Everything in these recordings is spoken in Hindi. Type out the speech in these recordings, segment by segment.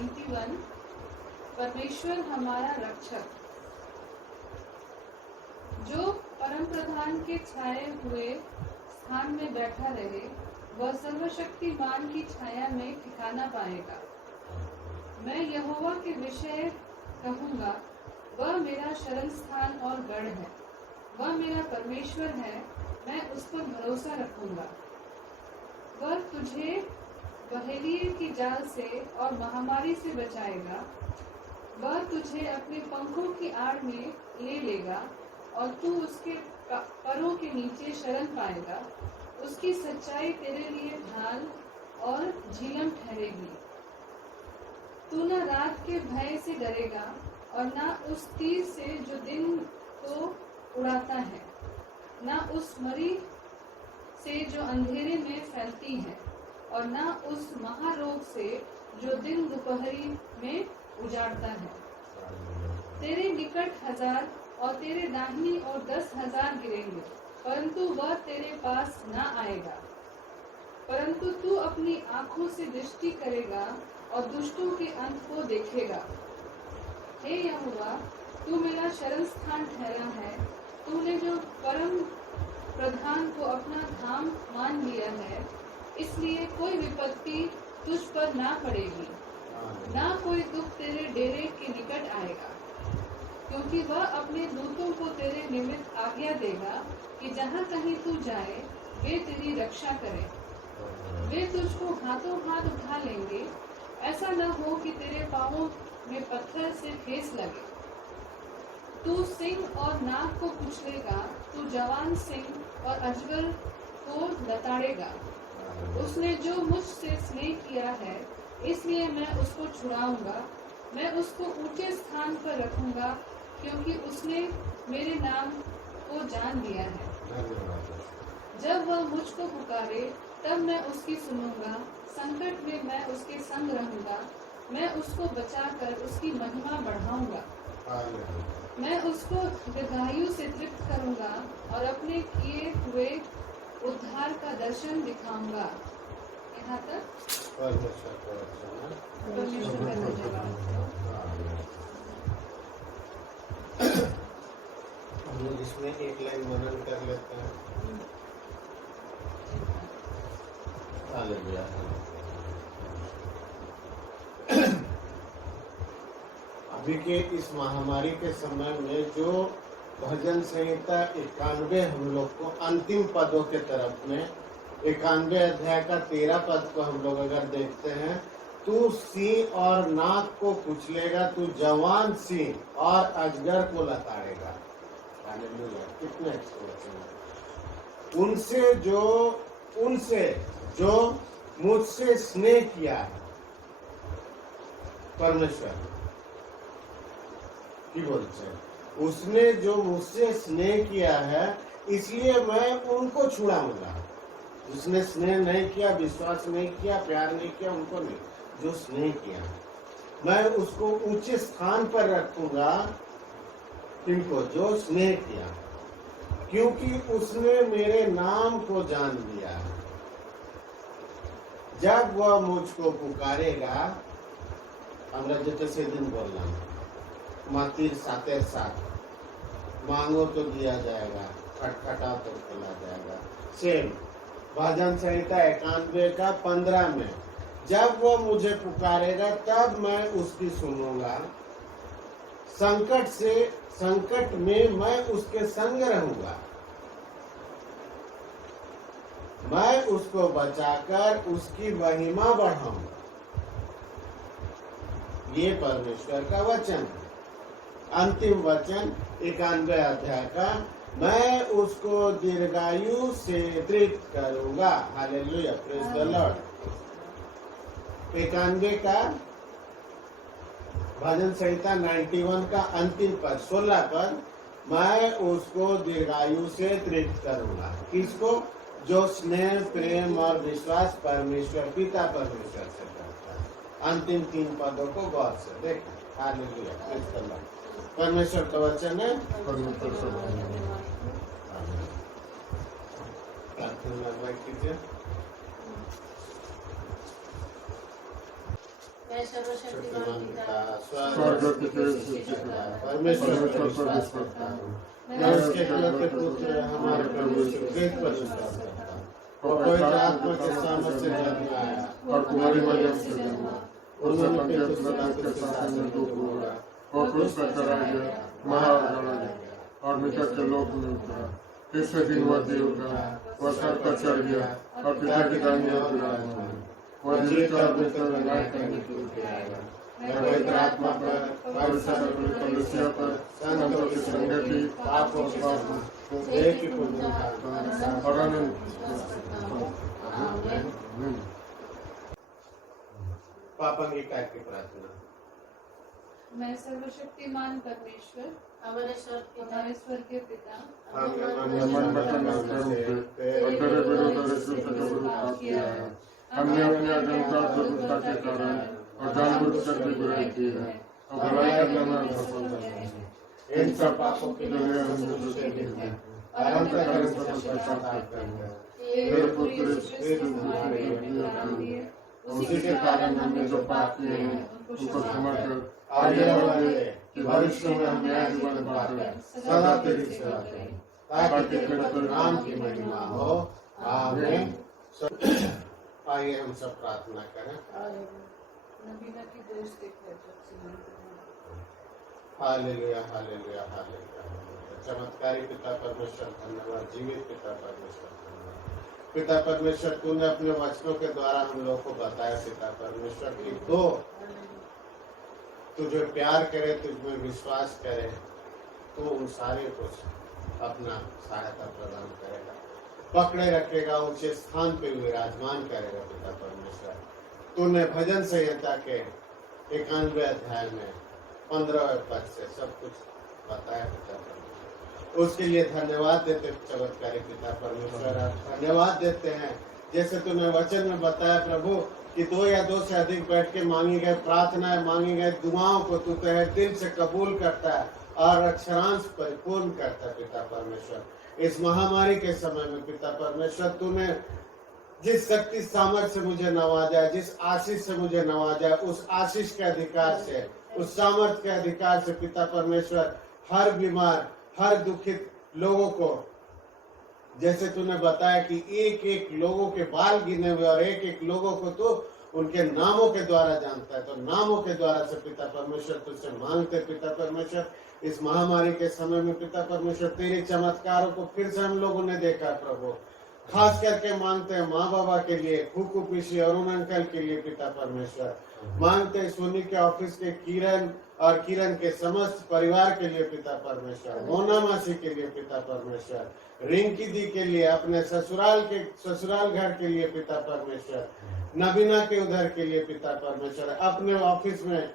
91 परमेश्वर हमारा रक्षक। जो परम प्रधान के छाए हुए स्थान में बैठा रहे, वह सर्वशक्तिमान की छाया में ठिकाना पाएगा। मैं यहोवा के विषय कहूँगा, वह मेरा शरण स्थान और गढ़ है। वह मेरा परमेश्वर है, मैं उस पर भरोसा रखूंगा। वह तुझे बहेलिये की जाल से और महामारी से बचाएगा। वह तुझे अपने पंखों की आड़ में ले लेगा और तू उसके परों के नीचे शरण पाएगा। उसकी सच्चाई तेरे लिए ढाल और झिलम ठहरेगी। तू न रात के भय से डरेगा और न उस तीर से जो दिन को उड़ाता है, न उस मरी से जो अंधेरे में फैलती है, और न उस महारोग से जो दिन दोपहरी में उजाड़ता है। तेरे निकट 1000 और तेरे दाहिनी ओर 10,000 गिरेंगे, परंतु वह तेरे पास न आएगा। परंतु तू अपनी आंखों से दृष्टि करेगा और दुष्टों के अंत को देखेगा। हे यहोवा, तू मेरा शरण स्थान ठहरा है। तूने जो परम प्रधान को अपना धाम मान लिया है, इसलिए कोई विपत्ति तुझ पर ना पड़ेगी, ना कोई दुख तेरे डेरे के निकट आएगा। क्योंकि वह अपने दूतों को तेरे निमित्त आज्ञा देगा कि जहाँ कहीं तू जाए, वे तेरी रक्षा करें। वे तुझको हाथों हाथ उठा लेंगे, ऐसा न हो कि तेरे पांवों में पत्थर से ठेस लगे। तू सिंह और नाग को कुचलेगा, तू जवान सिंह और अजगर को लताड़ेगा। उसने जो मुझसे स्नेह किया है, इसलिए मैं उसको छुड़ाऊंगा। मैं उसको ऊंचे स्थान पर रखूंगा, क्योंकि उसने मेरे नाम को जान लिया है। जब वह मुझको पुकारे, तब मैं उसकी सुनूंगा। संकट में मैं उसके संग रहूंगा। मैं उसको बचाकर उसकी महिमा बढ़ाऊंगा। मैं उसको दीर्घायु से तृप्त करूंगा और अपने किए हुए उद्धार का दर्शन दिखाऊंगा। यहाँ तक परमेश्वर का धन्यवाद। हम लोग इसमें एक लाइन मनन कर लेते हैं। हालेलुया। अभी के इस महामारी के समय में जो भजन संहिता 91 हम लोग को अंतिम पदों के तरफ में 91 अध्याय का 13 पद को हम लोग अगर देखते हैं, तू सिंह और नाग को कुचलेगा, तू जवान सिंह और अजगर को लताड़ेगा। हालेलुया। कितने अच्छे वचन। उनसे जो मुझसे स्नेह किया है, परमेश्वर की बोलते हैं, उसने जो मुझसे स्नेह किया है, इसलिए मैं उनको छुड़ाऊंगा। उसने स्नेह नहीं किया, विश्वास नहीं किया, प्यार नहीं किया, उनको नहीं, जो स्नेह किया मैं उसको ऊंचे स्थान पर रखूंगा। इनको जो स्नेह किया, क्योंकि उसने मेरे नाम को जान लिया। जब वह मुझको पुकारेगा, আমরা যেটা সেদিন বললাম, मातिर 7:7, मांगो तो दिया जाएगा, खटखटाओ तो खोला जाएगा। सेम भजन संहिता 91 का 15 में, जब वो मुझे पुकारेगा तब मैं उसकी सुनूंगा। संकट में मैं उसके संग रहूंगा। मैं उसको बचाकर उसकी महिमा बढ़ाऊंगा। ये परमेश्वर का वचन है। अंतिम वचन 91 अध्याय का, मैं उसको दीर्घायु से तृप्त करूंगा। Hallelujah, praise the Lord. 91 का भजन संहिता 91 का अंतिम पद 16 पद, मैं उसको दीर्घायु से तृप्त करूंगा। किसको? जो स्नेह, प्रेम और विश्वास परमेश्वर पिता परमेश्वर से करता है। अंतिम 3 पदों को गौर से देखो। Hallelujah, praise the Lord. परमेश्वर का वचन है। कीजिए। मैं सर्वशक्तिमान पिता स्वर्ग के सृष्टिकर्ता परमेश्वर पर विश्वास करता हूँ। मैं उसके इकलौते पुत्र हमारे प्रभु यीशु क्रिस्त पर विश्वास करता हूँ। वो पवित्र आत्मा के सामर्थ्य से जन्म में आया और कुमारी मरियम से जन्मा, उन्होंने पंचायत पिलातुस के शासन में दुख भोगा और क्रूस पर चढ़ाया गया, मरा और गाड़ा गया और मृतक के लोक में उतरा। तीसरे दिन वह जी उठा, वह स्वर्ग पर चढ़ गया और पिता की दाहिनी ओर विराजमान। वह जीवित और मृतों में न्याय करने के लिए आएगा। मैं पवित्र आत्मा पर, पवित्र कलीसिया पर, संतों की संगति, पापों के क्षमा, एक ही पुण्य और अनंत आमीन। पापांगीकार की प्रार्थना। मैं सर्वशक्तिमान परमेश्वर हमारे स्वर्ग के पिता मन बचन और कर्म से तेरे विरुद्ध और ईश्वर का विरोध पाप किया है। हमने अपने अज्ञानता और दुर्बलता के कारण और जानबूझकर भी बुराई की है और भलाई करने में असफल रहे। इन सब पापों के लिए हम तुझसे गिरते हैं और हम तेरे पर पश्चाताप करते हैं। तेरे पुत्र यीशु क्रिस्त हमारे लिए प्राण दिए, उसी के कारण हमने जो पाप किए हैं उनको क्षमा कर और ये वर दे कि भविष्य में हम नया जीवन पाकर सदा तेरी सेवा करें, ताकि तेरे नाम की महिमा हो। आमीन। आइए हम सब प्रार्थना करें। नबीना की दोस्त एक है जब से मैंने हालेलुया हालेलुया हालेलुया। चमत्कारी पिता परमेश्वर धन्यवाद। जीवित पिता परमेश्वर धन्यवाद। पिता परमेश्वर तूने अपने वचनों के द्वारा हम लोग को बताया पिता परमेश्वर की दो तुझे प्यार करे, तुझमें विश्वास करे, तो उन सारे को अपना सहायता प्रदान करेगा, पकड़े रखेगा, ऊंचे स्थान पे विराजमान करेगा। पिता परमेश्वर तूने भजन संहिता के 91 अध्याय में 15वें पद से सब कुछ बताया पिता परमेश्वर। उसके लिए धन्यवाद देते चमत्कारी पिता परमेश्वर। धन्यवाद देते हैं जैसे तूने वचन में बताया प्रभु कि 2 या 2 से अधिक बैठ के मांगी गए प्रार्थनाएं, मांगी गए दुआओं को तू तहे दिल से कबूल करता है और अक्षरांश परिपूर्ण करता है। पिता परमेश्वर इस महामारी के समय में पिता परमेश्वर तूने जिस शक्ति सामर्थ्य से मुझे नवाजा, जिस आशीष से मुझे नवाजा, उस आशीष के अधिकार से, उस सामर्थ्य के अधिकार से पिता परमेश्वर हर बीमार, हर दुखित लोगों को, जैसे तूने बताया कि एक एक लोगों के बाल गिने हुए और एक एक लोगों को तो उनके नामों के द्वारा जानता है, तो नामों के द्वारा से पिता परमेश्वर तुझसे मांगते पिता परमेश्वर इस महामारी के समय में पिता परमेश्वर तेरे चमत्कारों को फिर से हम लोगों ने देखा प्रभु। खास करके मांगते हैं माँ बाबा के लिए, फूकू पीसी अरुण अंकल के लिए पिता परमेश्वर, मांगते हैं सोनी के ऑफिस के किरण और किरण के समस्त परिवार के लिए पिता परमेश्वर, मोना मासी के लिए पिता परमेश्वर, रिंकी दी के लिए, अपने ससुराल घर के लिए पिता परमेश्वर, नबीना के उधर के लिए पिता परमेश्वर, अपने ऑफिस में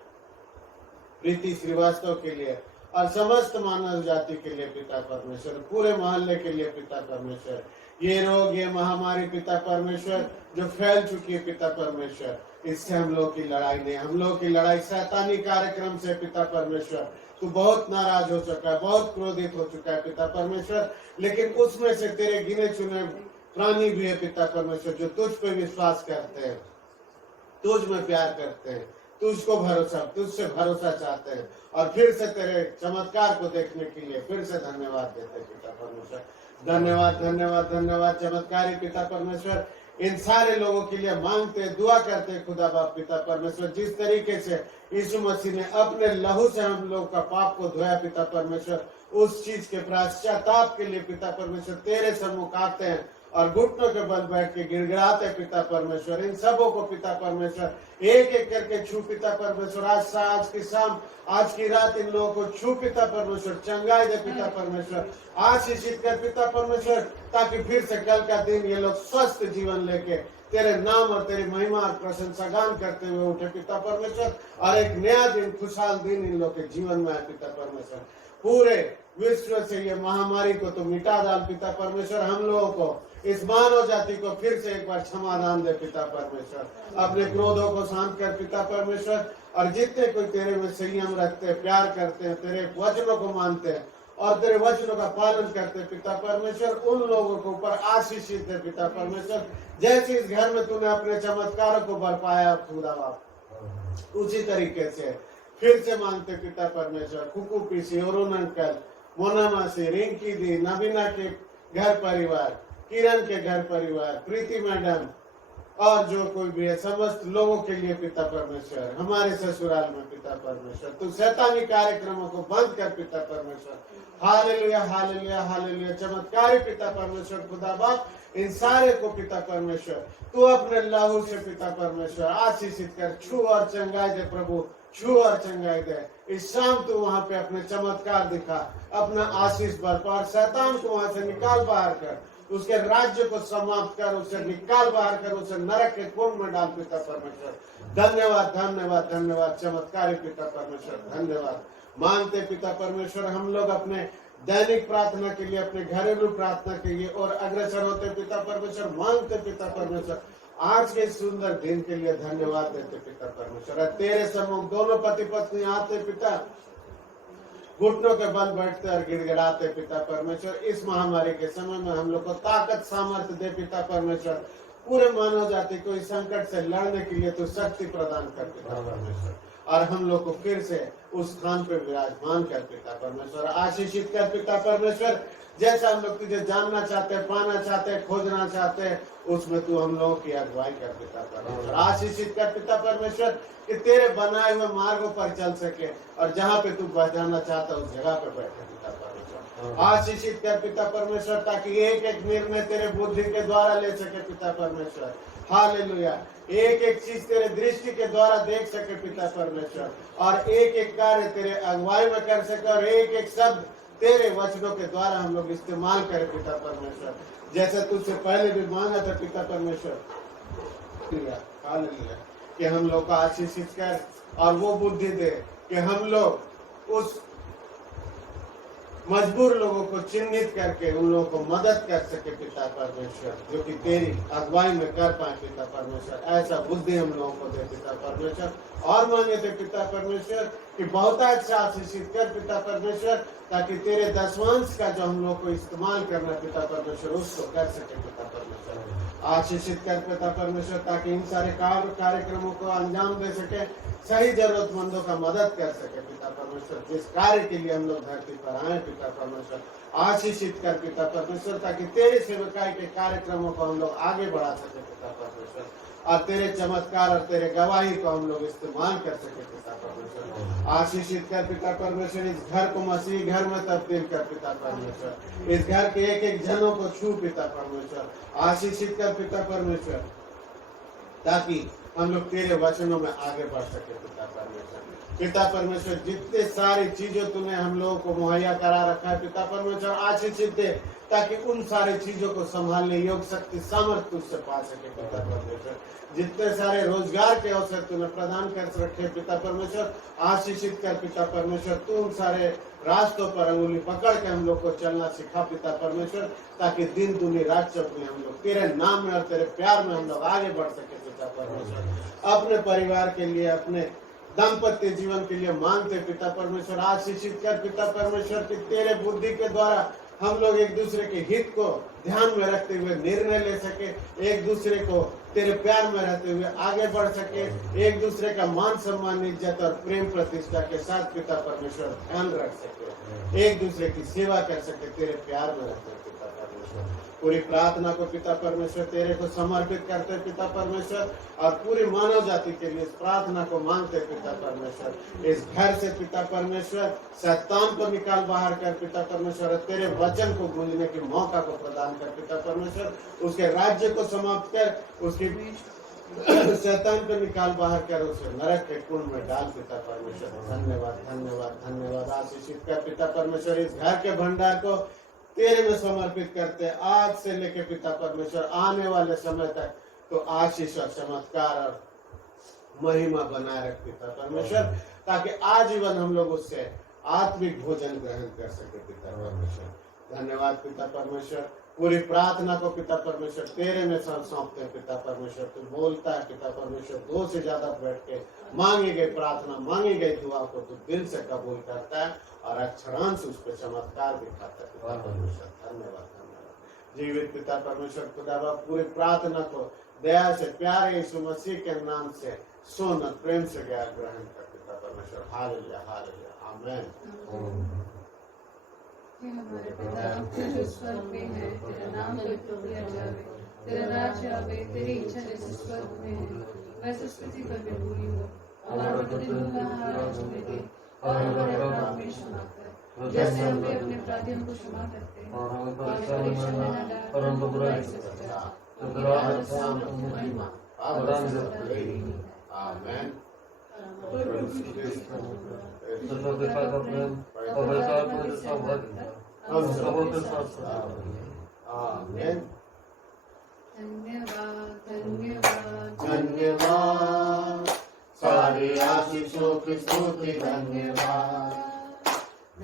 प्रीति श्रीवास्तव के लिए और समस्त मानव जाति के लिए पिता परमेश्वर, पूरे मोहल्ले के लिए पिता परमेश्वर। ये रोग, ये महामारी पिता परमेश्वर जो फैल चुकी है पिता परमेश्वर, इससे हम लोग की लड़ाई नहीं, हम लोग की लड़ाई शैतानी कार्यक्रम से पिता परमेश्वर। तू बहुत नाराज हो चुका है, बहुत क्रोधित हो चुका है पिता परमेश्वर, लेकिन उसमें से तेरे गिने चुने प्राणी भी है पिता परमेश्वर जो तुझ पे विश्वास करते हैं, तुझ में प्यार करते हैं, तुझसे भरोसा चाहते हैं और फिर से तेरे चमत्कार को देखने के लिए फिर से धन्यवाद देते हैं पिता परमेश्वर। धन्यवाद धन्यवाद धन्यवाद चमत्कारी पिता परमेश्वर। इन सारे लोगों के लिए मांगते, दुआ करते खुदा बाप पिता परमेश्वर, जिस तरीके से यीशु मसीह ने अपने लहू से हम लोग का पाप को धोया पिता परमेश्वर, उस चीज के प्रायश्चिताप के लिए पिता परमेश्वर तेरे सम्मुख आते हैं और घुटनों के बल बैठ के गिड़गिड़ाते पिता परमेश्वर। इन सबों को पिता परमेश्वर एक एक करके छू पिता परमेश्वर, आज की शाम, आज की रात इन लोगों को छू पिता परमेश्वर, चंगाई दे पिता परमेश्वर, आशीषित कर पिता परमेश्वर, ताकि फिर से कल का दिन ये लोग स्वस्थ जीवन लेके तेरे नाम और तेरी महिमा और प्रशंसा गान करते हुए उठे पिता परमेश्वर, और एक नया दिन, खुशहाल दिन इन लोग के जीवन में आए पिता परमेश्वर। पूरे विश्व से ये महामारी को तो मिटा डाल पिता परमेश्वर, हम लोगों को, इस मानव जाति को फिर से एक बार क्षमादान दे पिता परमेश्वर, अपने क्रोधों को शांत कर पिता परमेश्वर, और जितने कोई तेरे में संयम रखते हैं, प्यार करते हैं, तेरे वचनों को मानते हैं और तेरे वचनों का पालन करते हैं पिता परमेश्वर, उन लोगों के ऊपर आशीषित है पिता परमेश्वर, जैसे इस घर में तूने अपने चमत्कारों को बरपाया खुदा बाप, उसी तरीके से फिर से मांगते पिता परमेश्वर कुकू पीसी, अरुण अंकल, मोना मासी, रिंकी दी, नवीना के घर परिवार, किरण के घर परिवार, प्रीति मैडम और जो कोई भी है समस्त लोगों के लिए पिता परमेश्वर, हमारे ससुराल में पिता परमेश्वर तू शैतानी कार्यक्रमों को बंद कर पिता परमेश्वर। Hallelujah hallelujah hallelujah. चमत्कारी पिता परमेश्वर खुदा बाप इन सारे को पिता परमेश्वर तू अपने लहू से पिता परमेश्वर आशीषित कर, छू और चंगाई दे प्रभु, छू और चंगाई दे। इस शाम तू वहां पे अपने चमत्कार दिखा, अपना आशीष बरपा और शैतान को वहां से निकाल बाहर कर, उसके राज्य को समाप्त कर, उसे निकाल बाहर कर, उसे नरक के कुंड में डाल पिता परमेश्वर। धन्यवाद धन्यवाद धन्यवाद चमत्कारी पिता परमेश्वर, धन्यवाद। मांगते पिता परमेश्वर हम लोग अपने दैनिक प्रार्थना के लिए, अपने घरेलू प्रार्थना के लिए और अग्रसर होते पिता परमेश्वर। मांगते पिता परमेश्वर आज के सुंदर दिन के लिए धन्यवाद देते पिता परमेश्वर। तेरे सम्मुख दोनों पति पत्नी आते पिता, घुटनों के बल बैठते और गिड़गिड़ाते पिता परमेश्वर। इस महामारी के समय में हम लोग को ताकत सामर्थ्य दे पिता परमेश्वर। पूरे मानव जाति को इस संकट से लड़ने के लिए तू शक्ति प्रदान कर पिता परमेश्वर, और हम लोग को फिर से उस स्थान पे विराजमान कर पिता परमेश्वर। आशीषित कर पिता परमेश्वर। जैसा हम लोग तुझे जानना चाहते हैं, पाना चाहते हैं, खोजना चाहते हैं, उसमें तू हम लोगों की अगुवाई कर पिता परमेश्वर। आशीषित कर पिता परमेश्वर कि तेरे बनाए हुए मार्गों पर चल सके और जहाँ पे तू बचाना चाहता है उस जगह पे बैठे पिता परमेश्वर। आशीषित कर पिता परमेश्वर ताकि एक एक निर्णय तेरे बुद्धि के द्वारा ले सके पिता परमेश्वर। हालेलुया। एक एक चीज तेरे दृष्टि के द्वारा देख सके पिता परमेश्वर, और एक एक कार्य तेरे अगुवाई में कर सके, और एक एक शब्द तेरे वचनों के द्वारा हम लोग इस्तेमाल करें पिता परमेश्वर, जैसे तुझसे पहले भी मांगा था पिता परमेश्वर। हालेलुया कि हम लोग को आशीषित कर और वो बुद्धि दे कि हम लोग उस मजबूर लोगों को चिन्हित करके उन लोगों को मदद कर सके पिता परमेश्वर, जो कि तेरी अगुवाई में कर पाए पिता परमेश्वर। ऐसा बुद्धि हम लोगों को दे पिता परमेश्वर। और मांगे थे पिता परमेश्वर कि बहुत अच्छा आशीषित कर पिता परमेश्वर, ताकि तेरे दसवांश का जो हम लोग को इस्तेमाल करना पिता परमेश्वर उसको कर सके पिता परमेश्वर। आशीषित कर पिता परमेश्वर ताकि इन सारे कार्यक्रमों को अंजाम दे सके, सही जरूरतमंदों का मदद कर सके पिता परमेश्वर। जिस कार्य के लिए हम लोग धरती पर आए पिता परमेश्वर, आशीषित कर पिता परमेश्वर ताकि तेरे सेवकाई के कार्यक्रमों को हम लोग आगे बढ़ा सके पिता परमेश्वर, और तेरे चमत्कार और तेरे गवाही को हम लोग इस्तेमाल कर सके पिता परमेश्वर। आशीषित कर पिता परमेश्वर। इस घर को मसीह घर में तब्दील कर पिता परमेश्वर। इस घर के एक एक जनों को छू पिता परमेश्वर। आशीषित कर पिता परमेश्वर ताकि हम लोग तेरे वचनों में आगे बढ़ सके पिता परमेश्वर। पिता परमेश्वर जितने सारी चीजों तूने हम लोगों को मुहैया करा रखा है पिता परमेश्वर, आशीषित दे ताकि उन सारी चीजों को संभालने योग्य शक्ति सामर्थ्य तुझसे पा सके पिता परमेश्वर। जितने सारे रोजगार के अवसर तूने प्रदान कर रखे पिता परमेश्वर, आशीषित कर पिता परमेश्वर। तू उन सारे रास्तों पर अंगुली पकड़ के हम लोग को चलना सिखा पिता परमेश्वर, ताकि दिन दुनी रात चौकी हम लोग तेरे नाम में और तेरे प्यार में हम लोग आगे बढ़ सके पिता परमेश्वर। अपने परिवार के लिए, अपने दाम्पत्य जीवन के लिए मांगते पिता परमेश्वर। आशीषित कर पिता परमेश्वर कि तेरे बुद्धि के द्वारा हम लोग एक दूसरे के हित को ध्यान में रखते हुए निर्णय ले सके, एक दूसरे को तेरे प्यार में रहते हुए आगे बढ़ सके, एक दूसरे का मान सम्मान इज्जत और प्रेम प्रतिष्ठा के साथ पिता परमेश्वर ध्यान रख सके, एक दूसरे की सेवा कर सके, तेरे प्यार में रहते पिता परमेश्वर। पूरी प्रार्थना को पिता परमेश्वर तेरे को समर्पित करते पिता परमेश्वर, और पूरी मानव जाति के लिए इस प्रार्थना को मांगते पिता परमेश्वर। इस घर से पिता परमेश्वर शैतान को निकाल बाहर कर पिता परमेश्वर, तेरे वचन को गूंजने के मौका को प्रदान कर पिता परमेश्वर। उसके राज्य को समाप्त कर, उसकी शैतान को निकाल बाहर कर, उसे नरक के कुंड में डाल पिता परमेश्वर। धन्यवाद धन्यवाद धन्यवाद। आशीषित कर पिता परमेश्वर। इस घर के भंडार को तेरे में समर्पित करते आज से लेके पिता परमेश्वर आने वाले समय तक, तो आशीष और चमत्कार और महिमा बनाए रख पिता परमेश्वर, ताकि आजीवन हम लोग उससे आत्मिक भोजन ग्रहण कर सके पिता परमेश्वर। धन्यवाद पिता परमेश्वर। पूरी प्रार्थना को पिता परमेश्वर तेरे में सौंपते हैं पिता परमेश्वर। तू बोलता है पिता परमेश्वर, 2 से ज्यादा बैठ के मांगी गई प्रार्थना, मांगी गई दुआ को तू दिल से कबूल करता है और अक्षरांश उस पर चमत्कार दिखाता है पिता परमेश्वर। धन्यवाद धन्यवाद। जीवित पिता परमेश्वर खुदा बाप, पूरी प्रार्थना को दया से प्यारे यीशु मसीह के नाम से सोना प्रेम से ज्ञान ग्रहण कर पिता परमेश्वर। Hallelujah hallelujah amen. हे हमारे पिता जो स्वर्ग में है, तेरा नाम पवित्र किया जावे, तेरा राज्य आवे, तेरी इच्छा जैसे स्वर्ग में है वैसे इस पृथ्वी पर भी पूरी हो। हमारा प्रतिदिन का आहार आज हमें दे, और हमारे अपराध में क्षमा कर, जैसे हम भी अपने अपराधियों को क्षमा करते हैं, और हमें परीक्षा में न डाल, परंतु बुराई से बचा, क्योंकि राज और महिमा और आमेन। आमेन। धन्यवाद धन्यवाद धन्यवाद सारे आशीषों की स्तुति धन्यवाद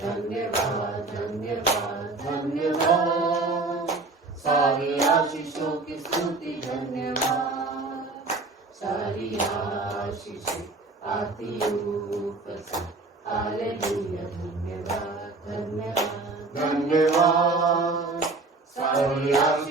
धन्यवाद धन्यवाद धन्यवाद सारी आशीषों की स्तुति धन्यवाद सारी आशीषें आती ऊपर से हालेलुया धन्यवाद धन्यवाद धन्यवाद सारी आशीषों